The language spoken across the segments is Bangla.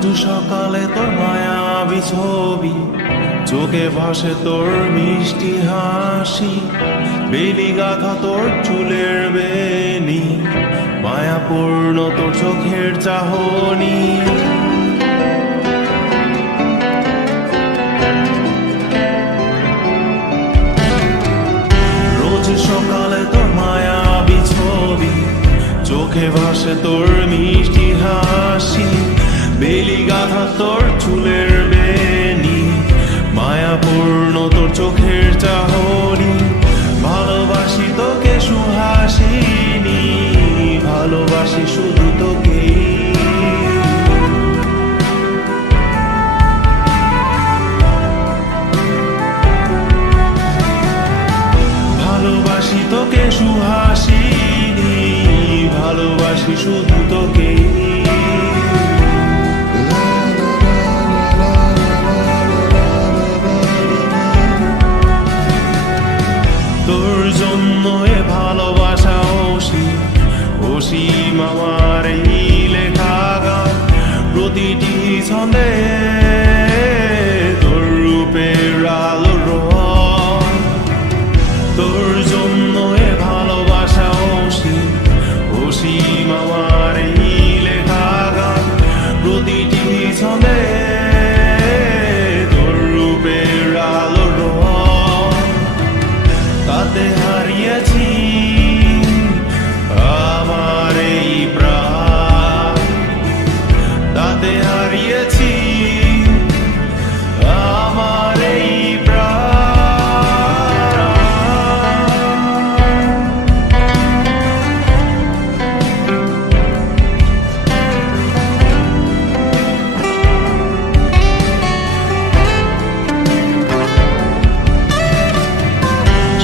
রোজ সকালে তোর মায়াবী ছবি, চোখে ভাসে তোর মিষ্টি হাসি, বেলি গাথা তোর চুলের বেনি, মায়াপূর্ণ তোর চোখের চাহনি। রোজ সকালে তোর মায়াবী ছবি, চোখে ভাসে তোর মিষ্টি হাসি, বেলি গাথা তোর চুলের বেনি, মায়াপূর্ণ তোর চোখের চাহনি। ভালোবাসি তোকে সুহাসিনী, ভালোবাসি শুধু তোকে। ভালোবাসি তোকে সুহাসিনী, ভালোবাসি শুধু তোকে। তোর জন্য এ ভালোবাসা অসীম আমার এই লেখা গান, প্রতিটি ছন্দে তোর রূপের আলো রং। তোর জন্য এ ভালোবাসা অসীম আমার এই লেখা গান, প্রতিটি ছন্দে তোর রূপের আলো রং। তাতে হারিয়েছি আমার এই প্রাণ, তাতে হারিয়েছি আমার এই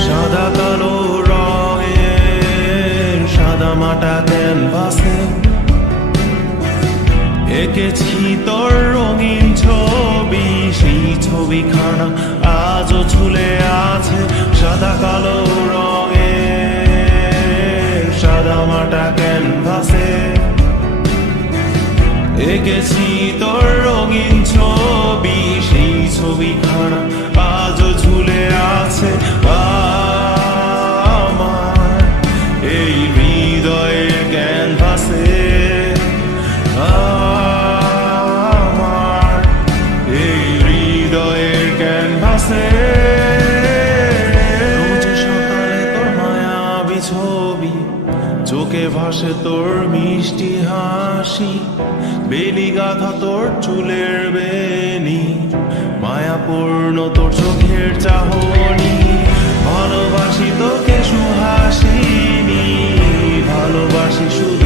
সাদা কালো রঙের সাদামাটা ক্যানভাসে এঁকেছি তোর রঙিন ছবি, সেই ছবিখানা আজও ঝুলে আছে। সাদা কালো রঙের সাদামাটা ক্যানভাসে এঁকেছি তোর রঙিন ছবি, সেই ছবিখানা আজও ঝুলে আছে আমার এই হৃদয়ের ক্যানভাসে। আমার এই হৃদয়ের ক্যানভাসে রোজ সকালে তোর মায়াবী ছবি, চোখে ভাসে তোর মিষ্টি হাসি, বেলি গাথা তোর চুলের বেনি, মায়াপূর্ণ তোর চোখের চাহনি। ভালোবাসি তোকে সুহাসিনী, ভালোবাসি শুধু